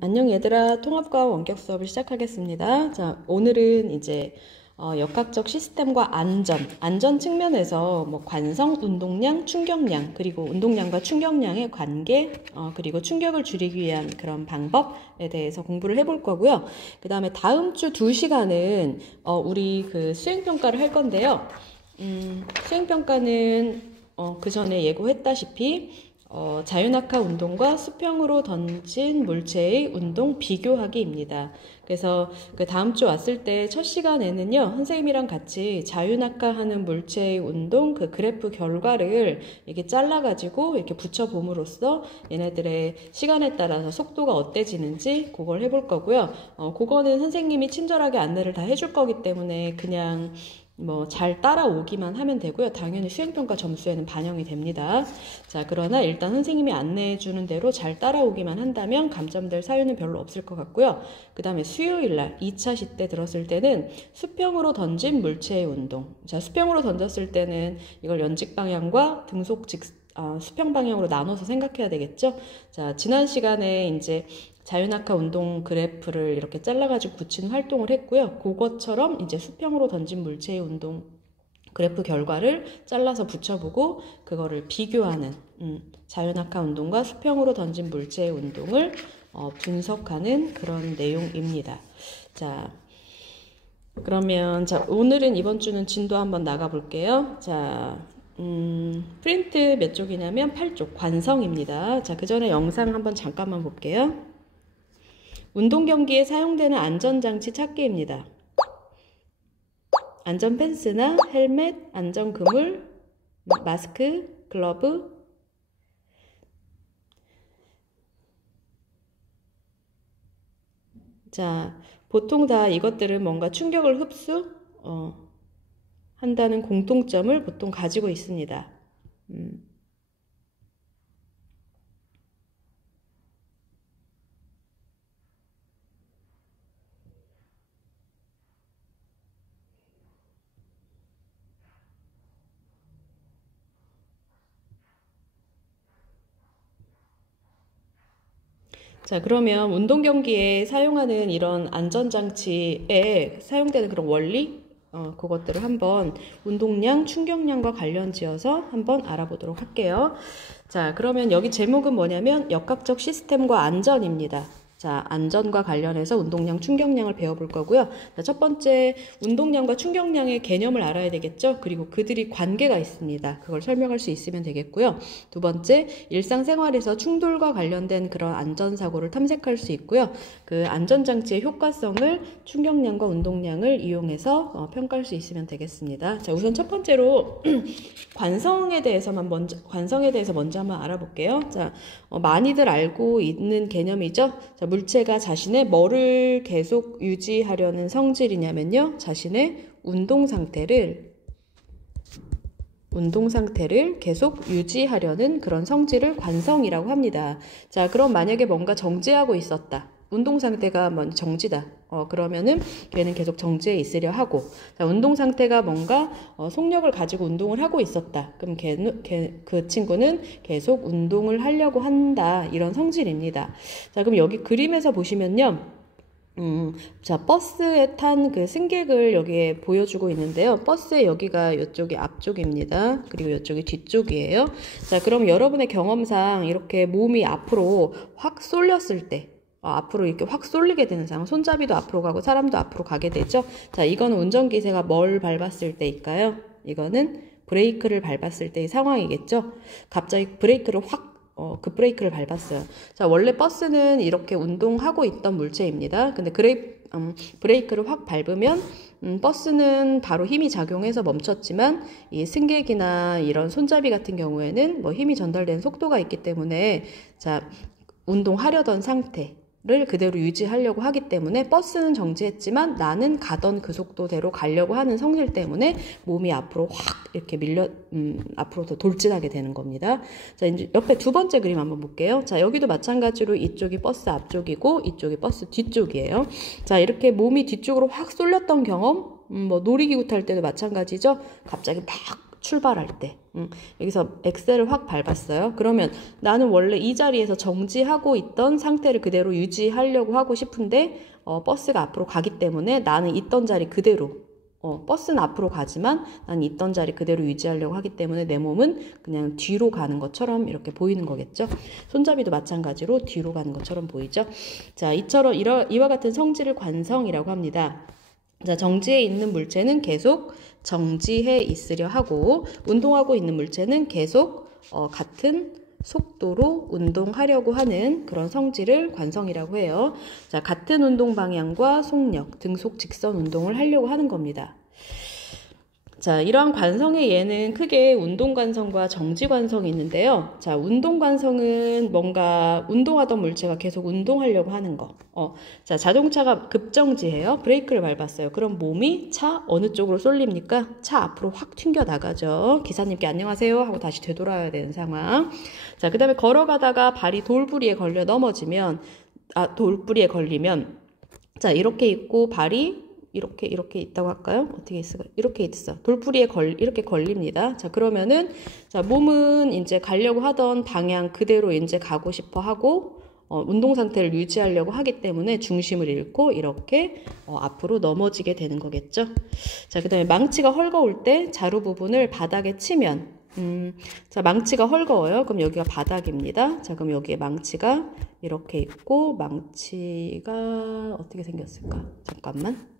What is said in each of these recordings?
안녕 얘들아, 통합과 원격 수업을 시작하겠습니다. 자, 오늘은 이제 역학적 시스템과 안전 측면에서 뭐 관성, 운동량, 충격량, 그리고 운동량과 충격량의 관계, 그리고 충격을 줄이기 위한 그런 방법에 대해서 공부를 해볼 거고요. 그 다음에 다음 주 2시간은 우리 그 수행평가를 할 건데요. 수행평가는 그 전에 예고했다시피 자유낙하 운동과 수평으로 던진 물체의 운동 비교하기입니다. 그래서 그 다음 주 왔을 때 첫 시간에는요, 선생님이랑 같이 자유낙하하는 물체의 운동 그 그래프 결과를 이렇게 잘라가지고 이렇게 붙여봄으로써 얘네들의 시간에 따라서 속도가 어때지는지 그걸 해볼 거고요. 그거는 선생님이 친절하게 안내를 다 해줄 거기 때문에 그냥 뭐 잘 따라오기만 하면 되고요. 당연히 수행평가 점수에는 반영이 됩니다. 자, 그러나 일단 선생님이 안내해 주는 대로 잘 따라오기만 한다면 감점될 사유는 별로 없을 것 같고요. 그 다음에 수요일날 2차 시 때 들었을 때는 수평으로 던진 물체의 운동. 자, 수평으로 던졌을 때는 이걸 연직 방향과 등속 수평 방향으로 나눠서 생각해야 되겠죠. 자, 지난 시간에 이제 자유낙하 운동 그래프를 이렇게 잘라가지고 붙이는 활동을 했고요. 그것처럼 이제 수평으로 던진 물체의 운동 그래프 결과를 잘라서 붙여보고 그거를 비교하는 자유낙하 운동과 수평으로 던진 물체의 운동을 분석하는 그런 내용입니다. 자, 그러면 오늘은 이번 주는 진도 한번 나가 볼게요. 자, 프린트 몇 쪽이냐면 8쪽 관성입니다. 자, 그 전에 영상 한번 잠깐만 볼게요. 운동 경기에 사용되는 안전장치 찾기입니다. 안전 펜스나 헬멧, 안전 그물, 마스크, 글러브. 자, 보통 다 이것들은 뭔가 충격을 흡수 한다는 공통점을 보통 가지고 있습니다. 자, 그러면 운동 경기에 사용하는 이런 안전장치에 사용되는 그런 원리, 그것들을 한번 운동량, 충격량과 관련 지어서 한번 알아보도록 할게요. 자, 그러면 여기 제목은 뭐냐면 역학적 시스템과 안전입니다. 자, 안전과 관련해서 운동량, 충격량을 배워볼 거고요. 자, 첫 번째, 운동량과 충격량의 개념을 알아야 되겠죠? 그리고 그들이 관계가 있습니다. 그걸 설명할 수 있으면 되겠고요. 두 번째, 일상생활에서 충돌과 관련된 그런 안전사고를 탐색할 수 있고요. 그 안전장치의 효과성을 충격량과 운동량을 이용해서 평가할 수 있으면 되겠습니다. 자, 우선 첫 번째로 관성에 대해서 먼저 한번 알아볼게요. 자, 많이들 알고 있는 개념이죠. 자, 물체가 자신의 뭐를 계속 유지하려는 성질이냐면요. 자신의 운동 상태를 계속 유지하려는 그런 성질을 관성이라고 합니다. 자, 그럼 만약에 뭔가 정지하고 있었다. 운동 상태가 먼저 정지다. 그러면은 걔는 계속 정지해 있으려 하고, 자, 운동 상태가 뭔가 속력을 가지고 운동을 하고 있었다. 그럼 그 친구는 계속 운동을 하려고 한다. 이런 성질입니다. 자, 그럼 여기 그림에서 보시면요. 자, 버스에 탄 그 승객을 여기에 보여주고 있는데요. 버스의 여기가 이쪽이 앞쪽입니다. 그리고 이쪽이 뒤쪽이에요. 자, 그럼 여러분의 경험상 이렇게 몸이 앞으로 확 쏠렸을 때, 앞으로 이렇게 확 쏠리게 되는 상황, 손잡이도 앞으로 가고 사람도 앞으로 가게 되죠. 자, 이거는 운전기사가 뭘 밟았을 때일까요? 이거는 브레이크를 밟았을 때의 상황이겠죠. 갑자기 브레이크를 급브레이크를 밟았어요. 자, 원래 버스는 이렇게 운동하고 있던 물체입니다. 근데 브레이크를 확 밟으면 버스는 바로 힘이 작용해서 멈췄지만 이 승객이나 이런 손잡이 같은 경우에는 뭐 힘이 전달되는 속도가 있기 때문에 자, 운동하려던 상태를 그대로 유지하려고 하기 때문에 버스는 정지했지만 나는 가던 그 속도대로 가려고 하는 성질 때문에 몸이 앞으로 확 이렇게 앞으로 더 돌진하게 되는 겁니다. 자, 이제 옆에 두 번째 그림 한번 볼게요. 자, 여기도 마찬가지로 이쪽이 버스 앞쪽이고 이쪽이 버스 뒤쪽이에요. 자, 이렇게 몸이 뒤쪽으로 확 쏠렸던 경험, 뭐 놀이기구 탈 때도 마찬가지죠. 갑자기 막 출발할 때. 여기서 엑셀을 확 밟았어요. 그러면 나는 원래 이 자리에서 정지하고 있던 상태를 그대로 유지하려고 하고 싶은데 버스가 앞으로 가기 때문에 나는 있던 자리 그대로 버스는 앞으로 가지만 난 있던 자리 그대로 유지하려고 하기 때문에 내 몸은 그냥 뒤로 가는 것처럼 이렇게 보이는 거겠죠. 손잡이도 마찬가지로 뒤로 가는 것처럼 보이죠. 자, 이와 같은 성질을 관성이라고 합니다. 자, 정지해 있는 물체는 계속 정지해 있으려 하고 운동하고 있는 물체는 계속 같은 속도로 운동하려고 하는 그런 성질을 관성이라고 해요. 자, 같은 운동 방향과 속력, 등속 직선 운동을 하려고 하는 겁니다. 자, 이러한 관성의 예는 크게 운동관성과 정지관성이 있는데요. 자, 운동관성은 뭔가 운동하던 물체가 계속 운동하려고 하는 거. 자, 자동차가 급정지해요. 브레이크를 밟았어요. 그럼 몸이 차 어느 쪽으로 쏠립니까? 차 앞으로 확 튕겨 나가죠. 기사님께 안녕하세요 하고 다시 되돌아야 되는 상황. 자, 그 다음에 걸어가다가 발이 돌부리에 걸려 넘어지면, 돌부리에 걸리면, 자, 이렇게 있고 발이 이렇게 있다고 할까요? 어떻게 있을까요? 이렇게 있어. 돌부리에 이렇게 걸립니다. 자, 그러면은, 자, 몸은 이제 가려고 하던 방향 그대로 이제 가고 싶어 하고, 운동 상태를 유지하려고 하기 때문에 중심을 잃고 이렇게 앞으로 넘어지게 되는 거겠죠. 자, 그 다음에 망치가 헐거울 때 자루 부분을 바닥에 치면, 자, 망치가 헐거워요. 그럼 여기가 바닥입니다. 자, 그럼 여기에 망치가 이렇게 있고, 망치가 어떻게 생겼을까? 잠깐만.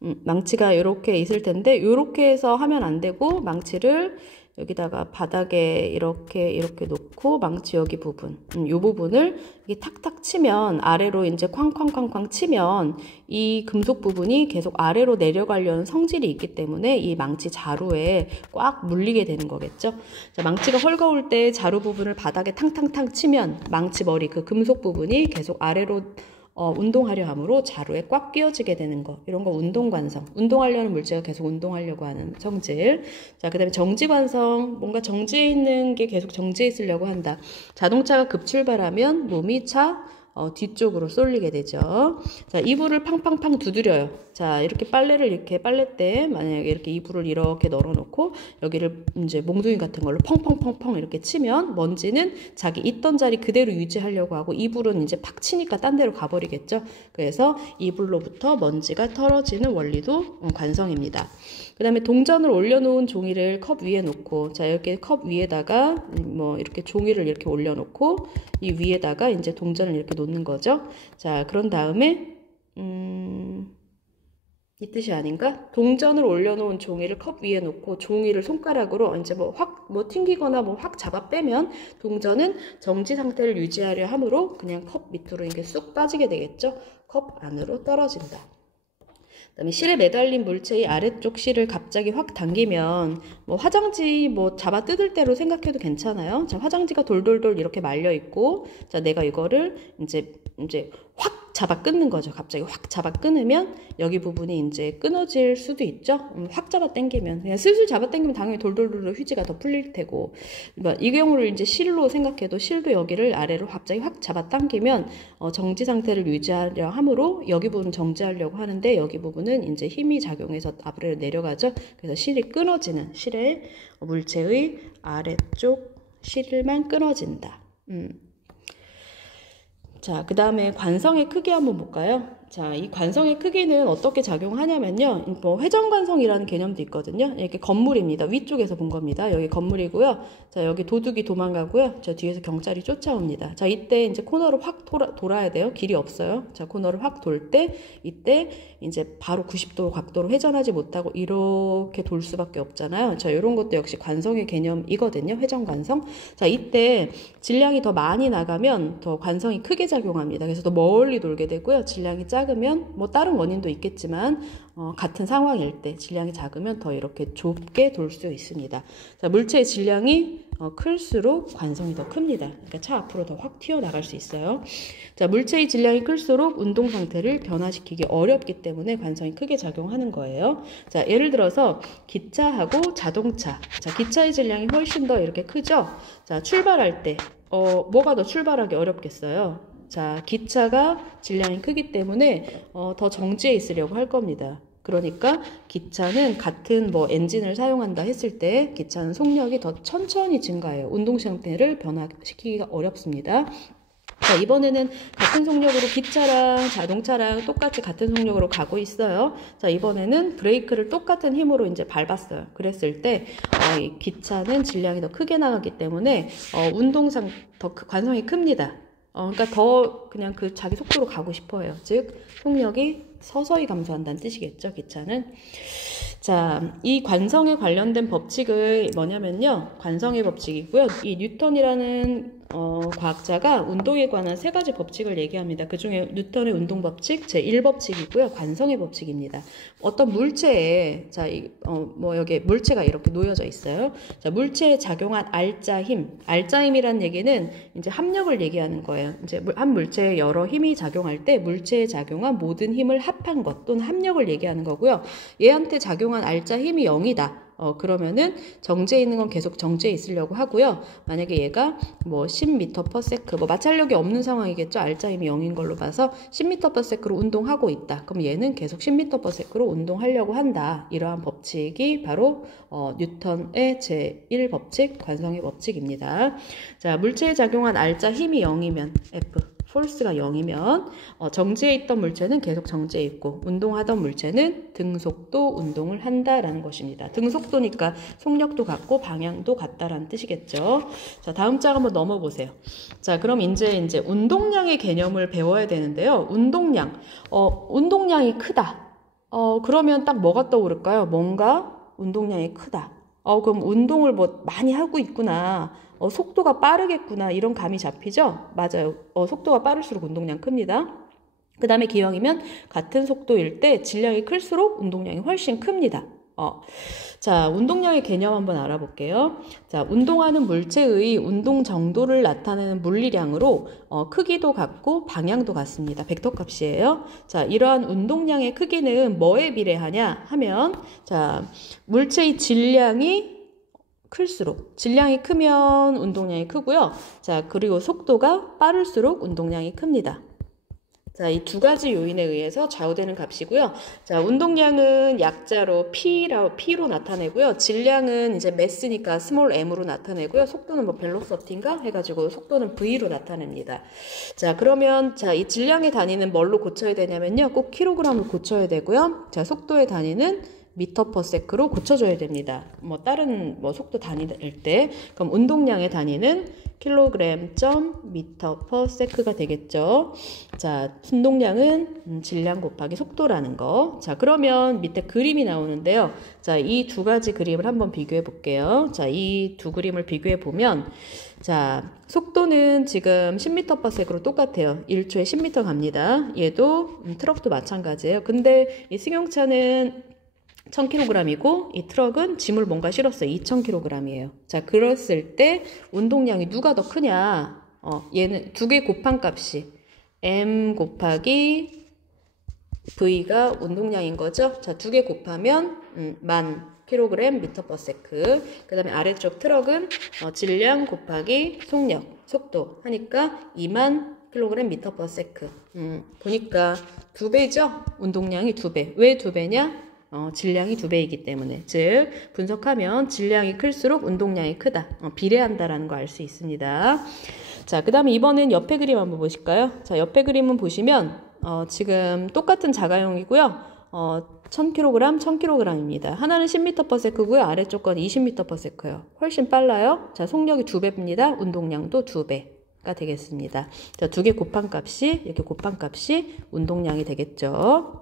망치가 이렇게 있을 텐데 이렇게 해서 하면 안 되고 망치를 여기다가 바닥에 이렇게 놓고 망치 여기 부분 이 부분을 이게 탁탁 치면 아래로 이제 쾅쾅쾅쾅 치면 이 금속 부분이 계속 아래로 내려가려는 성질이 있기 때문에 이 망치 자루에 꽉 물리게 되는 거겠죠. 자, 망치가 헐거울 때 자루 부분을 바닥에 탕탕탕 치면 망치 머리 그 금속 부분이 계속 아래로 운동하려 함으로 자루에 꽉 끼워지게 되는 거. 이런 거 운동관성. 운동하려는 물체가 계속 운동하려고 하는 성질. 자, 그 다음에 정지관성. 뭔가 정지해 있는 게 계속 정지해 있으려고 한다. 자동차가 급출발하면 몸이 뒤쪽으로 쏠리게 되죠. 자, 이불을 팡팡팡 두드려요. 자, 이렇게 빨래대 만약에 이렇게 이불을 이렇게 널어놓고 여기를 이제 몽둥이 같은 걸로 펑펑펑펑 이렇게 치면 먼지는 자기 있던 자리 그대로 유지하려고 하고 이불은 이제 팍 치니까 딴 데로 가버리겠죠. 그래서 이불로부터 먼지가 털어지는 원리도 관성입니다. 그 다음에 동전을 올려놓은 종이를 컵 위에 놓고, 자, 이렇게 컵 위에다가, 이렇게 종이를 이렇게 올려놓고, 이 위에다가 이제 동전을 이렇게 놓는 거죠. 자, 그런 다음에, 이 뜻이 아닌가? 동전을 올려놓은 종이를 컵 위에 놓고, 종이를 손가락으로 이제 튕기거나 확 잡아 빼면, 동전은 정지 상태를 유지하려 하므로 그냥 컵 밑으로 이렇게 쑥 빠지게 되겠죠. 컵 안으로 떨어진다. 그다음에 실에 매달린 물체의 아래쪽 실을 갑자기 확 당기면 화장지 잡아 뜯을 대로 생각해도 괜찮아요. 자, 화장지가 돌돌돌 이렇게 말려 있고, 자, 내가 이거를 이제 확 잡아 끊는 거죠. 갑자기 확 잡아 끊으면 여기 부분이 이제 끊어질 수도 있죠. 확 잡아 당기면 그냥 슬슬 잡아 당기면 당연히 돌돌돌 휴지가 더 풀릴 테고, 이 경우를 이제 실로 생각해도 실도 여기를 아래로 갑자기 확 잡아 당기면 정지 상태를 유지하려 하므로 여기 부분 정지하려고 하는데 여기 부분은 이제 힘이 작용해서 아래로 내려가죠. 그래서 실이 끊어지는, 실의 물체의 아래쪽 실만 끊어진다. 자, 그 다음에 관성의 크기 한번 볼까요? 자, 이 관성의 크기는 어떻게 작용하냐면요. 회전관성이라는 개념도 있거든요. 이렇게 건물입니다. 위쪽에서 본 겁니다. 여기 건물이고요. 자, 여기 도둑이 도망가고요. 저 뒤에서 경찰이 쫓아옵니다. 자, 이때 이제 코너를 확 돌아야 돼요. 길이 없어요. 자, 코너를 확 돌 때, 이때 이제 바로 90도 각도로 회전하지 못하고 이렇게 돌 수밖에 없잖아요. 자, 이런 것도 역시 관성의 개념이거든요. 회전관성. 자, 이때 질량이 더 많이 나가면 더 관성이 크게 작용합니다. 그래서 더 멀리 돌게 되고요. 질량이 작으면 다른 원인도 있겠지만 같은 상황일 때 질량이 작으면 더 이렇게 좁게 돌 수 있습니다. 자, 물체의 질량이 클수록 관성이 더 큽니다. 그러니까 차 앞으로 더 확 튀어나갈 수 있어요. 자, 물체의 질량이 클수록 운동 상태를 변화시키기 어렵기 때문에 관성이 크게 작용하는 거예요. 자, 예를 들어서 기차하고 자동차. 자, 기차의 질량이 훨씬 더 이렇게 크죠? 자, 출발할 때 뭐가 더 출발하기 어렵겠어요? 자, 기차가 질량이 크기 때문에 더 정지해 있으려고 할 겁니다. 그러니까 기차는 같은 뭐 엔진을 사용한다 했을 때 기차는 속력이 더 천천히 증가해요. 운동 상태를 변화시키기가 어렵습니다. 자, 이번에는 같은 속력으로 기차랑 자동차랑 똑같이 같은 속력으로 가고 있어요. 자, 이번에는 브레이크를 똑같은 힘으로 이제 밟았어요. 그랬을 때 이 기차는 질량이 더 크게 나가기 때문에 운동상 더 관성이 큽니다. 그러니까 더 그냥 그 자기 속도로 가고 싶어요. 즉 속력이 서서히 감소한다는 뜻이겠죠, 기차는. 자, 이 관성에 관련된 법칙을 뭐냐면요, 관성의 법칙이고요. 이 뉴턴이라는 과학자가 운동에 관한 세 가지 법칙을 얘기합니다. 그 중에 뉴턴의 운동 법칙 제1법칙이고요. 관성의 법칙입니다. 어떤 물체에, 자, 여기 물체가 이렇게 놓여져 있어요. 자, 물체에 작용한 알짜 힘. 알짜 힘이란 얘기는 이제 합력을 얘기하는 거예요. 이제 한 물체에 여러 힘이 작용할 때 물체에 작용한 모든 힘을 합한 것 또는 합력을 얘기하는 거고요. 얘한테 작용한 알짜 힘이 0이다. 그러면은 정지해 있는 건 계속 정지해 있으려고 하고요. 만약에 얘가 뭐 10m/s, 뭐 마찰력이 없는 상황이겠죠. 알짜 힘이 0인 걸로 봐서 10m/s로 운동하고 있다. 그럼 얘는 계속 10m/s로 운동하려고 한다. 이러한 법칙이 바로 뉴턴의 제1법칙, 관성의 법칙입니다. 자, 물체에 작용한 알짜 힘이 0이면 F. 폴스가 0이면 정지해 있던 물체는 계속 정지해 있고 운동하던 물체는 등속도 운동을 한다라는 것입니다. 등속도니까 속력도 같고 방향도 같다라는 뜻이겠죠. 자, 다음 장 한번 넘어보세요. 자, 그럼 이제 운동량의 개념을 배워야 되는데요. 운동량이 크다. 그러면 딱 뭐가 떠오를까요? 뭔가 운동량이 크다. 그럼 운동을 뭐 많이 하고 있구나. 속도가 빠르겠구나. 이런 감이 잡히죠? 맞아요. 속도가 빠를수록 운동량 큽니다. 그 다음에 기형이면 같은 속도일 때 질량이 클수록 운동량이 훨씬 큽니다. 자, 운동량의 개념 한번 알아볼게요. 자, 운동하는 물체의 운동 정도를 나타내는 물리량으로 크기도 같고 방향도 같습니다. 벡터 값이에요. 자, 이러한 운동량의 크기는 뭐에 비례하냐 하면, 자, 물체의 질량이 클수록, 질량이 크면 운동량이 크고요. 자, 그리고 속도가 빠를수록 운동량이 큽니다. 자, 이 두 가지 요인에 의해서 좌우되는 값이고요. 자, 운동량은 약자로 P로 나타내고요. 질량은 이제 매스니까 스몰 m으로 나타내고요. 속도는 뭐 벨로서티인가 해가지고 속도는 V로 나타냅니다. 자, 그러면 자, 이 질량의 단위는 뭘로 고쳐야 되냐면요. 꼭 킬로그램을 고쳐야 되고요. 자, 속도의 단위는 미터/s로 고쳐줘야 됩니다. 뭐 다른 뭐 속도 단위일 때, 그럼 운동량의 단위는 kg/m/s가 되겠죠. 자, 운동량은 질량 곱하기 속도라는 거. 자, 그러면 밑에 그림이 나오는데요. 자, 이 두 가지 그림을 한번 비교해 볼게요. 자, 이 두 그림을 비교해 보면, 자, 속도는 지금 10m/s로 똑같아요. 1초에 10m 갑니다. 얘도 트럭도 마찬가지예요. 근데 이 승용차는 1000kg이고 이 트럭은 짐을 뭔가 실었어요. 2000kg이에요. 자, 그랬을 때 운동량이 누가 더 크냐? 얘는 두 개 곱한 값이 m 곱하기 v가 운동량인 거죠. 자, 두 개 곱하면 1000kg/s. 그 다음에 아래쪽 트럭은 질량 곱하기 속도 하니까 20,000kg/s. 보니까 2배죠? 운동량이 2배. 왜 2배냐? 질량이 2배이기 때문에. 즉, 분석하면 질량이 클수록 운동량이 크다. 비례한다라는 거 알 수 있습니다. 자, 그 다음에 이번엔 옆에 그림 한번 보실까요? 자, 옆에 그림은 보시면, 지금 똑같은 자가용이고요. 1000kg, 1000kg입니다. 하나는 10m/s고요. 아래쪽 건 20m/s예요. 훨씬 빨라요. 자, 속력이 2배입니다. 운동량도 2배가 되겠습니다. 자, 두 개 곱한 값이, 이렇게 곱한 값이 운동량이 되겠죠.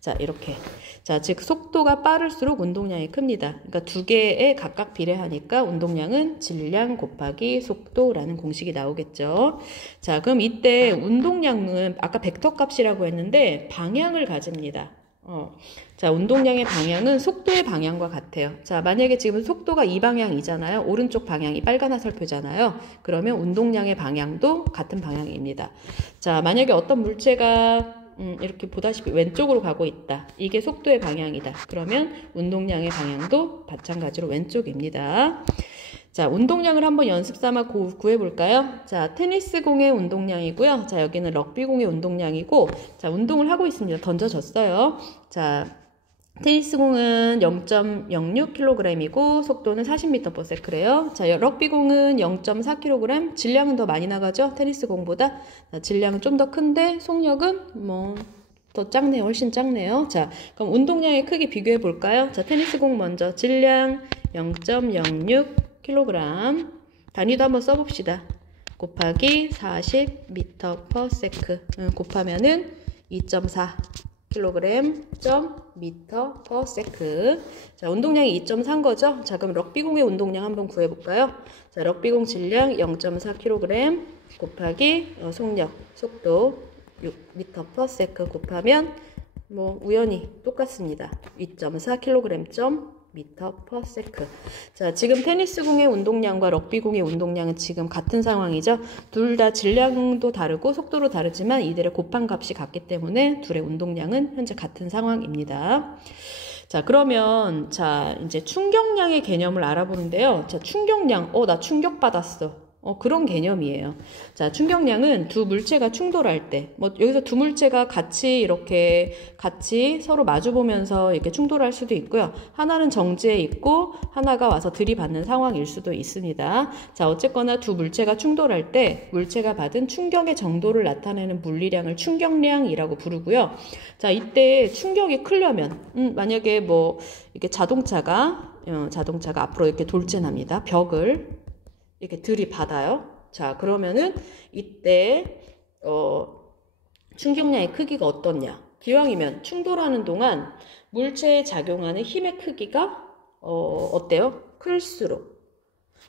자, 이렇게. 자, 즉 속도가 빠를수록 운동량이 큽니다. 그러니까 두 개에 각각 비례하니까 운동량은 질량 곱하기 속도라는 공식이 나오겠죠. 자, 그럼 이때 운동량은 아까 벡터 값이라고 했는데 방향을 가집니다. 자, 운동량의 방향은 속도의 방향과 같아요. 자, 만약에 지금 속도가 이 방향이잖아요. 오른쪽 방향이 빨간 화살표잖아요. 그러면 운동량의 방향도 같은 방향입니다. 자, 만약에 어떤 물체가 이렇게 보다시피 왼쪽으로 가고 있다. 이게 속도의 방향이다. 그러면 운동량의 방향도 마찬가지로 왼쪽입니다. 자, 운동량을 한번 연습 삼아 구해볼까요? 자, 테니스공의 운동량이고요. 자, 여기는 럭비공의 운동량이고, 자, 운동을 하고 있습니다. 던져졌어요. 자, 테니스공은 0.06kg이고 속도는 40m/s래요. 자, 럭비공은 0.4kg, 질량은 더 많이 나가죠. 테니스공보다. 자, 질량은 좀 더 큰데 속력은 뭐 더 작네요. 훨씬 작네요. 자, 그럼 운동량의 크기 비교해 볼까요? 자, 테니스공 먼저 질량 0.06kg, 단위도 한번 써봅시다. 곱하기 40m/s 곱하면은 2.4kg/m/s. 자, 운동량이 2.4인 거죠? 자, 그럼 럭비공의 운동량 한번 구해볼까요? 자, 럭비공 질량 0.4kg 곱하기 속도 6m/s 곱하면 뭐 우연히 똑같습니다. 2.4kg/m/s. 자, 지금 테니스공의 운동량과 럭비공의 운동량은 지금 같은 상황이죠. 둘 다 질량도 다르고 속도도 다르지만 이들의 곱한 값이 같기 때문에 둘의 운동량은 현재 같은 상황입니다. 자, 그러면 자, 이제 충격량의 개념을 알아보는데요. 자, 충격량, 나 충격받았어. 그런 개념이에요. 자, 충격량은 두 물체가 충돌할 때, 뭐, 여기서 두 물체가 같이 서로 마주보면서 이렇게 충돌할 수도 있고요. 하나는 정지해 있고, 하나가 와서 들이받는 상황일 수도 있습니다. 자, 어쨌거나 두 물체가 충돌할 때, 물체가 받은 충격의 정도를 나타내는 물리량을 충격량이라고 부르고요. 자, 이때 충격이 크려면, 만약에 뭐, 이렇게 자동차가 앞으로 이렇게 돌진합니다. 벽을 이렇게 들이받아요. 자, 그러면은 이때 충격량의 크기가 어떻냐? 기왕이면 충돌하는 동안 물체에 작용하는 힘의 크기가 어때요? 클수록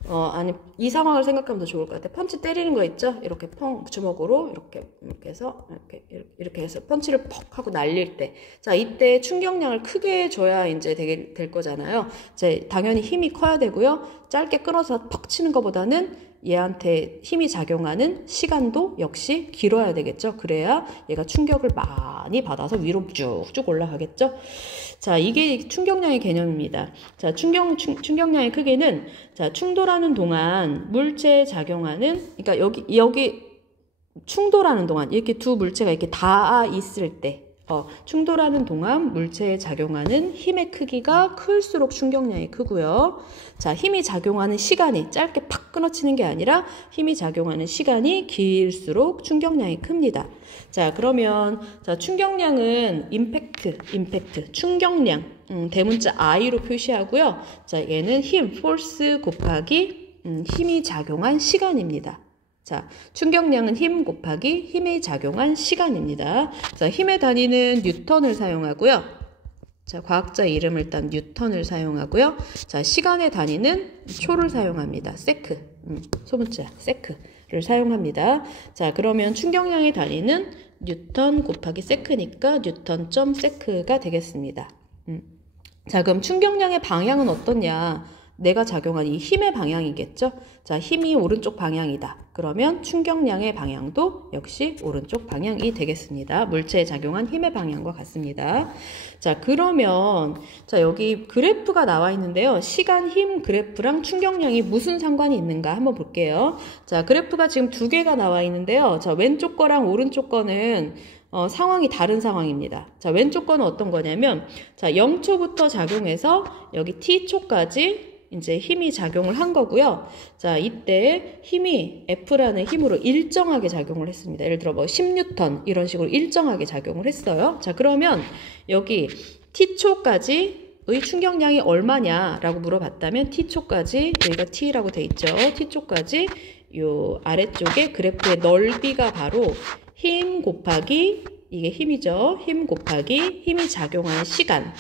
아니, 이 상황을 생각하면 더 좋을 것 같아요. 펀치 때리는 거 있죠? 이렇게 주먹으로 이렇게 해서 이렇게 해서 펀치를 퍽 하고 날릴 때, 자, 이때 충격량을 크게 줘야 이제 될 거잖아요. 이제 당연히 힘이 커야 되고요. 짧게 끊어서 퍽 치는 것보다는 얘한테 힘이 작용하는 시간도 역시 길어야 되겠죠. 그래야 얘가 충격을 많이 받아서 위로 쭉쭉 올라가겠죠. 자, 이게 충격량의 개념입니다. 자, 충격량의 크기는, 자, 충돌하는 동안 물체에 작용하는, 그러니까 여기 충돌하는 동안 이렇게 두 물체가 이렇게 닿아 있을 때, 충돌하는 동안 물체에 작용하는 힘의 크기가 클수록 충격량이 크고요. 자, 힘이 작용하는 시간이 짧게 팍 끊어치는 게 아니라 힘이 작용하는 시간이 길수록 충격량이 큽니다. 자, 그러면 자, 충격량은 임팩트, 충격량, 대문자 I로 표시하고요. 자, 얘는 힘, force 곱하기 힘이 작용한 시간입니다. 자, 충격량은 힘 곱하기 힘이 작용한 시간입니다. 자, 힘의 단위는 뉴턴을 사용하고요. 자, 과학자 이름을 일단 뉴턴을 사용하고요. 자, 시간의 단위는 초를 사용합니다. 세크, 소문자 세크를 사용합니다. 자, 그러면 충격량의 단위는 뉴턴 곱하기 세크니까 뉴턴 세크가 되겠습니다. 자, 그럼 충격량의 방향은 어떠냐? 내가 작용한 이 힘의 방향이겠죠? 자, 힘이 오른쪽 방향이다. 그러면 충격량의 방향도 역시 오른쪽 방향이 되겠습니다. 물체에 작용한 힘의 방향과 같습니다. 자, 그러면 자, 여기 그래프가 나와 있는데요. 시간, 힘 그래프랑 충격량이 무슨 상관이 있는가 한번 볼게요. 자, 그래프가 지금 두 개가 나와 있는데요. 자, 왼쪽 거랑 오른쪽 거는 상황이 다른 상황입니다. 자, 왼쪽 거는 어떤 거냐면, 자, 0초부터 작용해서 여기 t초까지 이제 힘이 작용을 한 거고요. 자, 이때 힘이 F라는 힘으로 일정하게 작용을 했습니다. 예를 들어 뭐 10N 이런 식으로 일정하게 작용을 했어요. 자, 그러면 여기 t초까지의 충격량이 얼마냐라고 물어봤다면 t초까지, 여기가 t라고 돼 있죠. t초까지 요 아래쪽에 그래프의 넓이가 바로 힘 곱하기, 이게 힘이죠. 힘 곱하기 힘이 작용한 시간,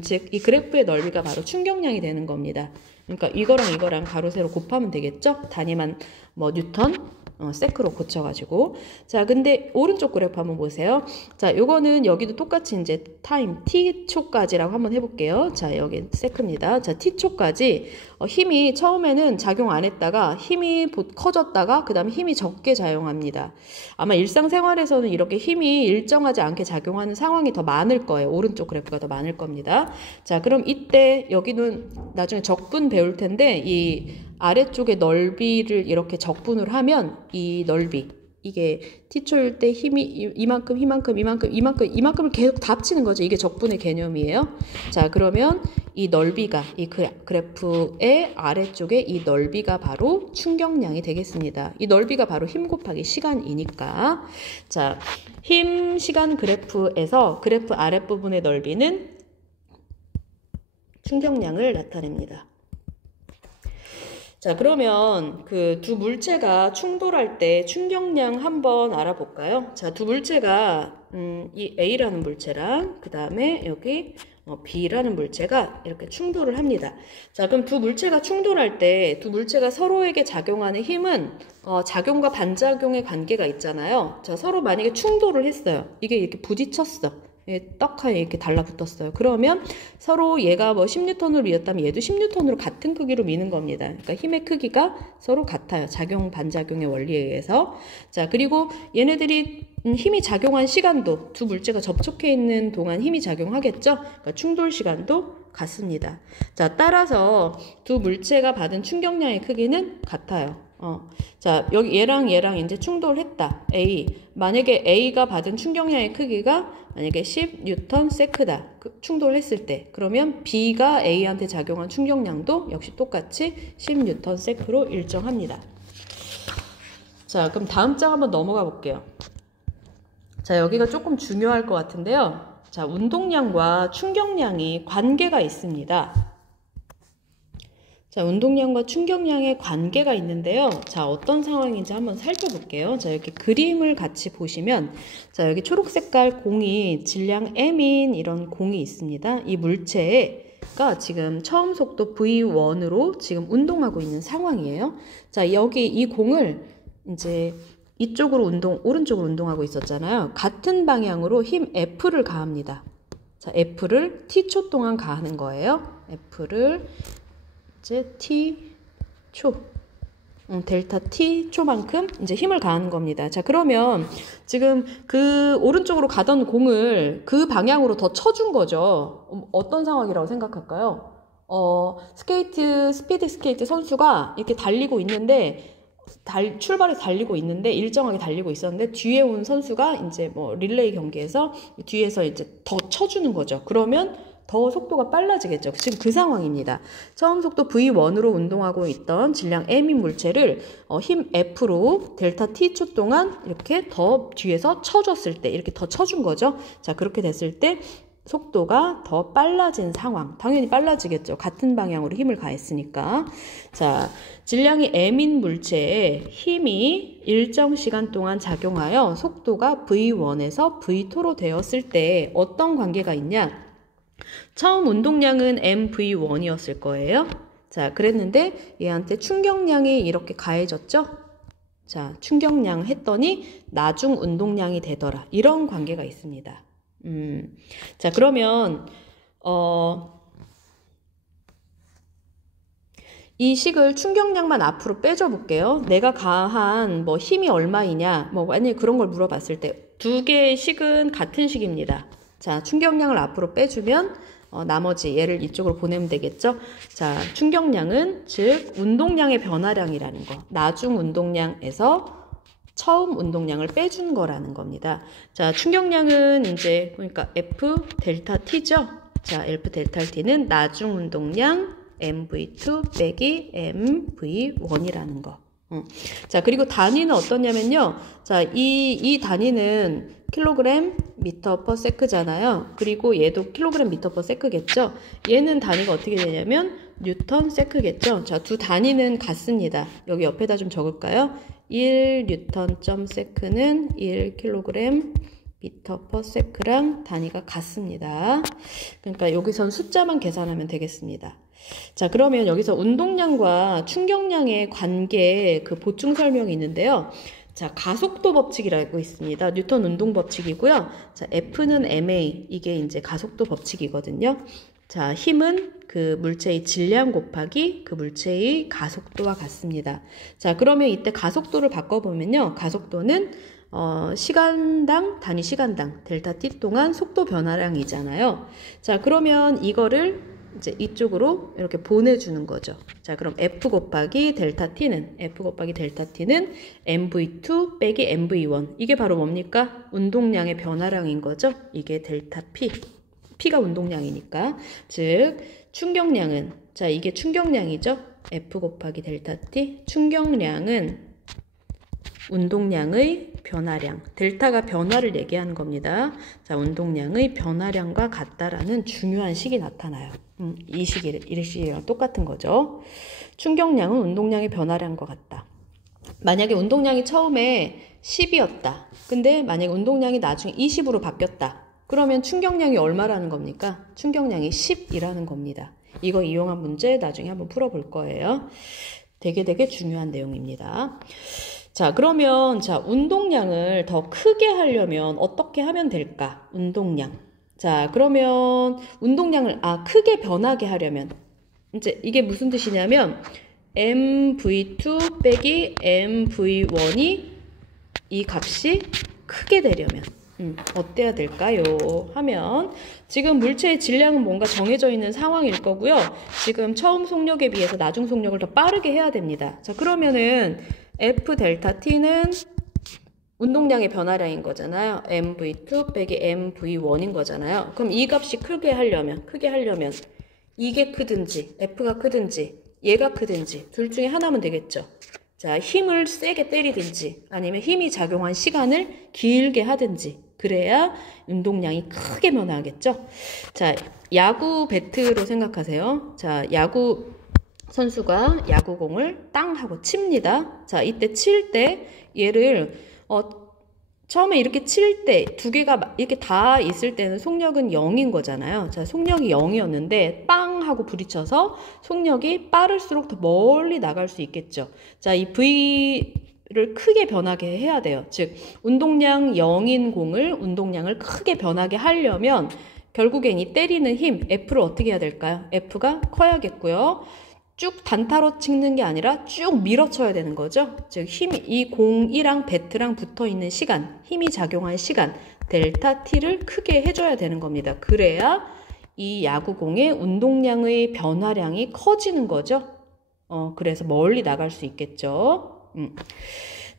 즉 이 그래프의 넓이가 바로 충격량이 되는 겁니다. 그러니까 이거랑 가로 세로 곱하면 되겠죠. 단위만 뭐 뉴턴, 세크로 고쳐가지고. 자, 근데 오른쪽 그래프 한번 보세요. 자, 요거는 여기도 똑같이 이제 타임 t초까지라고 한번 해볼게요. 자, 여기 세크입니다. 자, t초까지 힘이 처음에는 작용 안 했다가 힘이 커졌다가 그 다음에 힘이 적게 작용합니다. 아마 일상생활에서는 이렇게 힘이 일정하지 않게 작용하는 상황이 더 많을 거예요. 오른쪽 그래프가 더 많을 겁니다. 자, 그럼 이때 여기는 나중에 적분 배울 텐데 이 아래쪽의 넓이를 이렇게 적분을 하면 이 넓이, 이게 t초일 때 힘이 이만큼을 계속 다 합치는 거죠. 이게 적분의 개념이에요. 자, 그러면 이 넓이가, 이 그래프의 아래쪽에 이 넓이가 바로 충격량이 되겠습니다. 이 넓이가 바로 힘 곱하기 시간이니까. 자, 힘, 시간 그래프에서 그래프 아랫부분의 넓이는 충격량을 나타냅니다. 자, 그러면 그 두 물체가 충돌할 때 충격량 한번 알아볼까요? 자, 두 물체가 이 A라는 물체랑 그 다음에 여기 B라는 물체가 이렇게 충돌을 합니다. 자, 그럼 두 물체가 충돌할 때 두 물체가 서로에게 작용하는 힘은 작용과 반작용의 관계가 있잖아요. 자, 서로 만약에 충돌을 했어요. 이게 이렇게 부딪혔어. 떡하니 이렇게 달라붙었어요. 그러면 서로 얘가 뭐 10N으로 밀었다면 얘도 10N으로 같은 크기로 미는 겁니다. 그러니까 힘의 크기가 서로 같아요. 작용, 반작용의 원리에 의해서. 자, 그리고 얘네들이 힘이 작용한 시간도 두 물체가 접촉해 있는 동안 힘이 작용하겠죠? 그러니까 충돌 시간도 같습니다. 자, 따라서 두 물체가 받은 충격량의 크기는 같아요. 자, 여기 얘랑 이제 충돌했다. A. 만약에 A가 받은 충격량의 크기가 만약에 10Nsec다. 충돌했을 때. 그러면 B가 A한테 작용한 충격량도 역시 똑같이 10Nsec로 일정합니다. 자, 그럼 다음 장 한번 넘어가 볼게요. 자, 여기가 조금 중요할 것 같은데요. 자, 운동량과 충격량이 관계가 있습니다. 자, 운동량과 충격량의 관계가 있는데요. 자, 어떤 상황인지 한번 살펴볼게요. 자, 이렇게 그림을 같이 보시면, 자, 여기 초록 색깔 공이 질량 m인 이런 공이 있습니다. 이 물체가 지금 처음 속도 V1으로 지금 운동하고 있는 상황이에요. 자, 여기 이 공을 이제 이쪽으로 오른쪽으로 운동하고 있었잖아요. 같은 방향으로 힘 F를 가합니다. 자, F를 T초 동안 가하는 거예요. F를 이제 T초, 델타 T초만큼 이제 힘을 가하는 겁니다. 자, 그러면 지금 그 오른쪽으로 가던 공을 그 방향으로 더 쳐준 거죠. 어떤 상황이라고 생각할까요? 스피드 스케이트 선수가 이렇게 달리고 있는데, 출발해서 달리고 있는데, 일정하게 달리고 있었는데, 뒤에 온 선수가 이제 뭐 릴레이 경기에서 뒤에서 이제 더 쳐주는 거죠. 그러면 더 속도가 빨라지겠죠. 지금 그 상황입니다. 처음 속도 V1으로 운동하고 있던 질량 M인 물체를 힘 F로 델타 T초 동안 이렇게 더 뒤에서 쳐줬을 때, 이렇게 더 쳐준 거죠. 자, 그렇게 됐을 때 속도가 더 빨라진 상황. 당연히 빨라지겠죠. 같은 방향으로 힘을 가했으니까. 자, 질량이 m인 물체에 힘이 일정 시간 동안 작용하여 속도가 V1에서 V2로 되었을 때 어떤 관계가 있냐? 처음 운동량은 mv1이었을 거예요. 자, 그랬는데 얘한테 충격량이 이렇게 가해졌죠? 자, 충격량 했더니 나중 운동량이 되더라. 이런 관계가 있습니다. 자, 그러면 이 식을 충격량만 앞으로 빼줘 볼게요. 내가 가한 뭐 힘이 얼마이냐, 뭐 만약에 그런 걸 물어봤을 때 두 개의 식은 같은 식입니다. 자, 충격량을 앞으로 빼주면 나머지 얘를 이쪽으로 보내면 되겠죠. 자, 충격량은 즉 운동량의 변화량이라는 거, 나중 운동량에서 처음 운동량을 빼준 거라는 겁니다. 자, 충격량은 이제 그러니까 F 델타 T죠. 자, F 델타 T는 나중 운동량 MV2 빼기 MV1이라는 거. 자, 그리고 단위는 어떠냐면요. 자, 이 단위는 킬로그램 미터 퍼 세크잖아요. 그리고 얘도 킬로그램 미터 퍼 세크겠죠. 얘는 단위가 어떻게 되냐면 뉴턴 세크겠죠. 자, 두 단위는 같습니다. 여기 옆에다 좀 적을까요? 1 뉴턴 점 세크는 1 킬로그램 미터 퍼 세크랑 단위가 같습니다. 그러니까 여기선 숫자만 계산하면 되겠습니다. 자, 그러면 여기서 운동량과 충격량의 관계 그 보충 설명이 있는데요. 자, 가속도 법칙이라고 있습니다. 뉴턴 운동 법칙이고요. 자, F는 ma, 이게 이제 가속도 법칙이거든요. 자, 힘은 그 물체의 질량 곱하기 그 물체의 가속도와 같습니다. 자, 그러면 이때 가속도를 바꿔보면요. 가속도는 시간당, 단위 시간당 델타 t 동안 속도 변화량이잖아요. 자, 그러면 이거를 이제 이쪽으로 이렇게 보내주는 거죠. 자, 그럼 F 곱하기 델타 T는 MV2 빼기 MV1. 이게 바로 뭡니까? 운동량의 변화량인 거죠. 이게 델타 P. P가 운동량이니까. 즉, 충격량은, 자, 이게 충격량이죠. F 곱하기 델타 T. 충격량은 운동량의 변화량, 델타가 변화를 얘기하는 겁니다. 자, 운동량의 변화량과 같다라는 중요한 식이 나타나요. 이 식이랑 똑같은 거죠. 충격량은 운동량의 변화량과 같다. 만약에 운동량이 처음에 10이었다. 근데 만약에 운동량이 나중에 20으로 바뀌었다. 그러면 충격량이 얼마라는 겁니까? 충격량이 10이라는 겁니다. 이거 이용한 문제 나중에 한번 풀어볼 거예요. 되게 중요한 내용입니다. 자, 그러면 운동량을 더 크게 하려면 어떻게 하면 될까? 운동량. 자, 그러면 운동량을 크게 변하게 하려면 이제 이게 무슨 뜻이냐면 MV2 빼기 MV1이 이 값이 크게 되려면 어때야 될까요? 하면 지금 물체의 질량은 뭔가 정해져 있는 상황일 거고요. 지금 처음 속력에 비해서 나중 속력을 더 빠르게 해야 됩니다. 자, 그러면은 F 델타 T는 운동량의 변화량인 거잖아요. MV2 빼기 MV1인 거잖아요. 그럼 이 값이 크게 하려면 이게 크든지 F가 크든지 얘가 크든지 둘 중에 하나면 되겠죠. 자, 힘을 세게 때리든지 아니면 힘이 작용한 시간을 길게 하든지 그래야 운동량이 크게 변화하겠죠. 자, 야구 배트로 생각하세요. 자, 야구 선수가 야구공을 땅 하고 칩니다. 자, 이때 칠 때 얘를 처음에 이렇게 칠 때 두 개가 이렇게 다 있을 때는 속력은 0인 거잖아요. 자, 속력이 0이었는데 빵 하고 부딪혀서 속력이 빠를수록 더 멀리 나갈 수 있겠죠. 자, 이 V를 크게 변하게 해야 돼요. 즉 운동량 0인 공을 운동량을 크게 변하게 하려면 결국엔 이 때리는 힘 F를 어떻게 해야 될까요? F가 커야겠고요. 쭉 단타로 찍는 게 아니라 쭉 밀어쳐야 되는 거죠. 즉 이 공이랑 배트랑 붙어있는 시간, 힘이 작용한 시간 델타 T를 크게 해줘야 되는 겁니다. 그래야 이 야구공의 운동량의 변화량이 커지는 거죠. 그래서 멀리 나갈 수 있겠죠.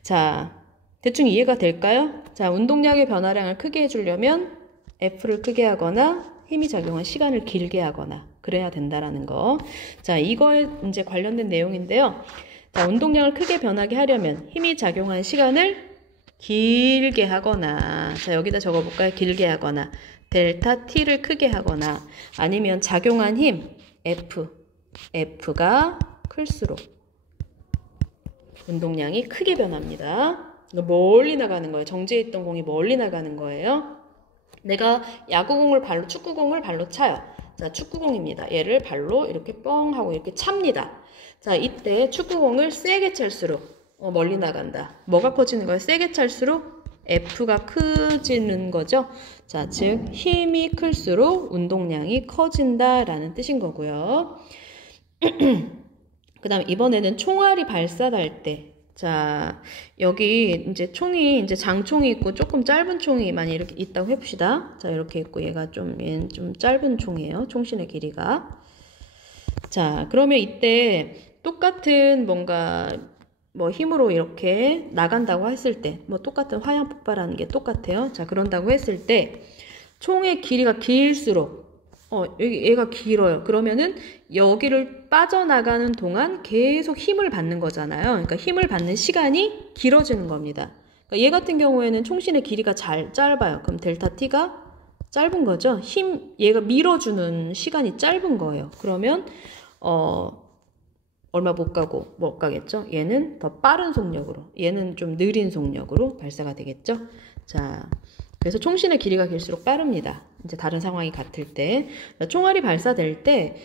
자, 대충 이해가 될까요? 자, 운동량의 변화량을 크게 해주려면 F를 크게 하거나 힘이 작용한 시간을 길게 하거나 그래야 된다라는 거. 자, 이거에 이제 관련된 내용인데요. 자, 운동량을 크게 변하게 하려면 힘이 작용한 시간을 길게 하거나, 자, 여기다 적어볼까요? 길게 하거나, 델타 T를 크게 하거나, 아니면 작용한 힘, F가 클수록 운동량이 크게 변합니다. 멀리 나가는 거예요. 정지해 있던 공이 멀리 나가는 거예요. 내가 야구공을 축구공을 발로 차요. 자, 축구공입니다. 얘를 발로 이렇게 뻥 하고 이렇게 찹니다. 자, 이때 축구공을 세게 찰수록 멀리 나간다. 뭐가 커지는 거예요? 세게 찰수록 F가 커지는 거죠. 자, 즉 힘이 클수록 운동량이 커진다라는 뜻인 거고요. 그 다음 이번에는 총알이 발사될 때. 자, 여기 이제 총이 이제 장총이 있고 조금 짧은 총이 많이 이렇게 있다고 해봅시다. 자, 이렇게 있고 얘는 좀 짧은 총이에요. 총신의 길이가. 자, 그러면 이때 똑같은 뭔가 힘으로 이렇게 나간다고 했을 때 똑같은 화염 폭발하는 게 똑같아요. 자, 그런다고 했을 때 총의 길이가 길수록 얘가 길어요. 그러면은 여기를 빠져나가는 동안 계속 힘을 받는 거잖아요. 그러니까 힘을 받는 시간이 길어지는 겁니다. 그러니까 얘 같은 경우에는 총신의 길이가 짧아요. 그럼 델타 T가 짧은 거죠. 얘가 밀어주는 시간이 짧은 거예요. 그러면 얼마 못 가겠죠. 얘는 더 빠른 속력으로, 얘는 좀 느린 속력으로 발사가 되겠죠. 자, 그래서 총신의 길이가 길수록 빠릅니다. 이제 다른 상황이 같을 때. 총알이 발사될 때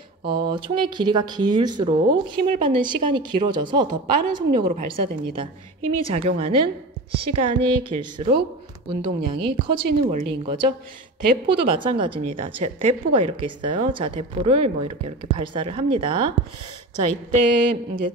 총의 길이가 길수록 힘을 받는 시간이 길어져서 더 빠른 속력으로 발사됩니다. 힘이 작용하는 시간이 길수록 운동량이 커지는 원리인 거죠. 대포도 마찬가지입니다. 대포가 이렇게 있어요. 자, 대포를 이렇게 발사를 합니다. 자, 이때 이제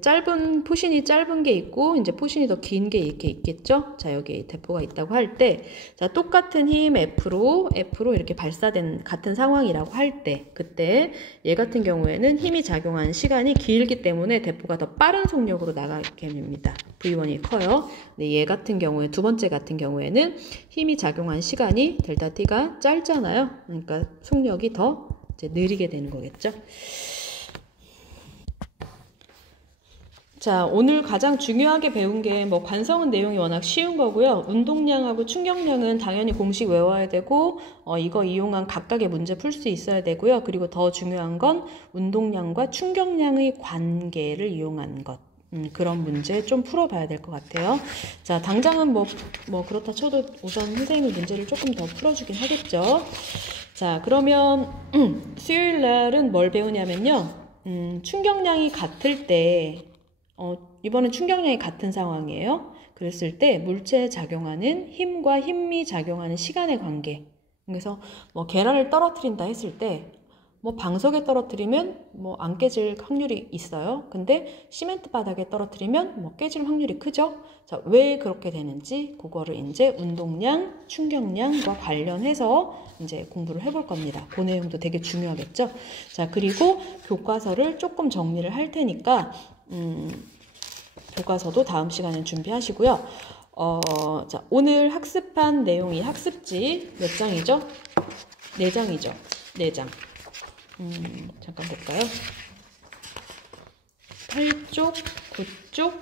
포신이 짧은 게 있고, 이제 포신이 더 긴 게 이렇게 있겠죠? 자, 여기 대포가 있다고 할 때, 자, 똑같은 힘 F로 이렇게 발사된 같은 상황이라고 할 때, 그때 얘 같은 경우에는 힘이 작용한 시간이 길기 때문에 대포가 더 빠른 속력으로 나가게 됩니다. V1이 커요. 근데 얘 같은 경우에, 두 번째 같은 경우에는 힘이 작용한 시간이 델타 T가 짧잖아요. 그러니까 속력이 더 이제 느리게 되는 거겠죠? 자, 오늘 가장 중요하게 배운 게 뭐 관성은 내용이 워낙 쉬운 거고요. 운동량하고 충격량은 당연히 공식 외워야 되고 이거 이용한 각각의 문제 풀 수 있어야 되고요. 그리고 더 중요한 건 운동량과 충격량의 관계를 이용한 것. 그런 문제 좀 풀어봐야 될 것 같아요. 자, 당장은 뭐 그렇다 쳐도 우선 선생님이 문제를 조금 더 풀어주긴 하겠죠. 자, 그러면 수요일 날은 뭘 배우냐면요. 충격량이 같을 때 이번엔 충격량이 같은 상황이에요. 그랬을 때 물체에 작용하는 힘과 힘이 작용하는 시간의 관계. 그래서 뭐 계란을 떨어뜨린다 했을 때 뭐 방석에 떨어뜨리면 뭐 안 깨질 확률이 있어요. 근데 시멘트 바닥에 떨어뜨리면 뭐 깨질 확률이 크죠. 자, 왜 그렇게 되는지 그거를 이제 운동량, 충격량과 관련해서 이제 공부를 해볼 겁니다. 그 내용도 되게 중요하겠죠. 자, 그리고 교과서를 조금 정리를 할 테니까 교과서도 다음 시간에 준비하시고요. 자, 오늘 학습한 내용이 학습지 몇 장이죠? 4장이죠. 4장. 잠깐 볼까요? 8쪽, 9쪽,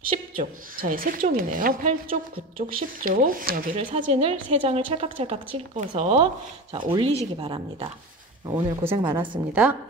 10쪽. 자, 이 3쪽이네요. 8쪽, 9쪽, 10쪽. 여기를 사진을 3장을 찰칵찰칵 찍어서 자, 올리시기 바랍니다. 오늘 고생 많았습니다.